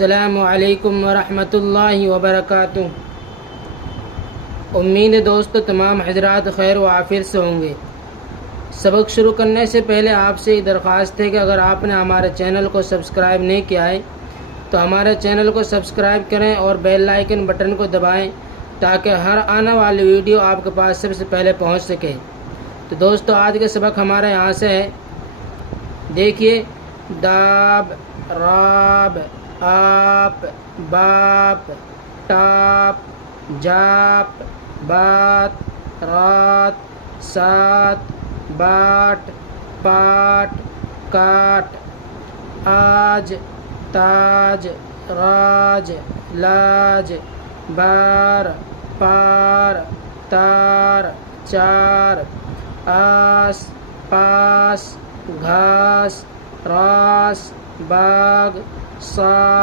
अस्सलामु अलैकुम वरहमतुल्लाहि वबरकातुहू। उम्मीद है दोस्तों तमाम हजरात खैर व आफियत से होंगे। सबक शुरू करने से पहले आपसे ये दरख्वास्त है कि अगर आपने हमारे चैनल को सब्सक्राइब नहीं किया है तो हमारे चैनल को सब्सक्राइब करें और बेल आइकन बटन को दबाएं ताकि हर आने वाली वीडियो आपके पास सबसे पहले पहुंच सके। तो दोस्तों आज का सबक हमारे यहाँ से है। देखिए, दाब, राब, आप, बाप, टाप, जाप, बात, रात, सात, बाट, पाट, काट, आज, ताज, राज, लाज, बार, पार, तार, चार, आस, पास, घास, रास, बाग, सांप,